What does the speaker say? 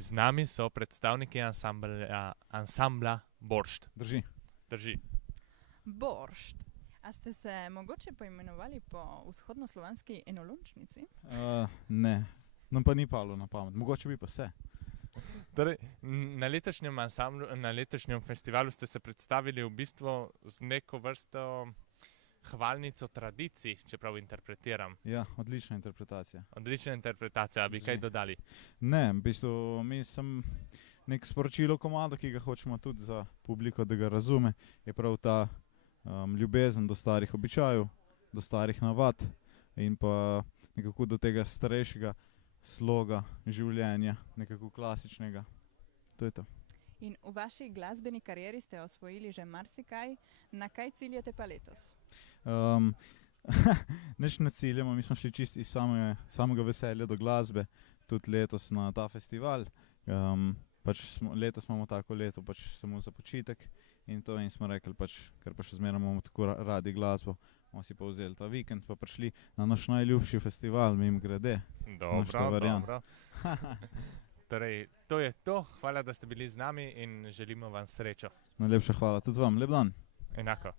z nami so predstavniki ansambla Boršt. Drži. Drži. Boršt. A ste se mogoče poimenovali po vzhodnoslovanski enolončnici? Ne, nam pa ni palo na pamet. Mogoče bi pa se. Torej, na letošnjem festivalu ste se predstavili v bistvu z neko vrsto hvalnico tradicij, čeprav interpretiram. Ja, odlična interpretacija. Odlična interpretacija, bi kaj dodali? Ne, v bistvu mi sem nek sporočilo komada, ki ga hočemo tudi za publiko, da ga razume, je prav ta ljubezen do starih običajev, do starih navad in pa nekako do tega starejšega sloga življenja, nekako klasičnega. To je to. In v vaši glasbeni karieri ste osvojili že marsikaj. Na kaj ciljate pa letos? Nič ne ciljamo, mi smo šli čisto iz samega veselja do glasbe, tudi letos na ta festival. Letos imamo tako leto, samo za počitek in to, in smo rekli, ker pa še zmeraj imamo tako radi glasbo, bomo si pa vzeli ta vikend, pa prišli na naš najljubši festival, mimogrede. Dobro. Torej, to je to. Hvala, da ste bili z nami in želimo vam srečo. Najlepša hvala tudi vam. Lep dan. Enako.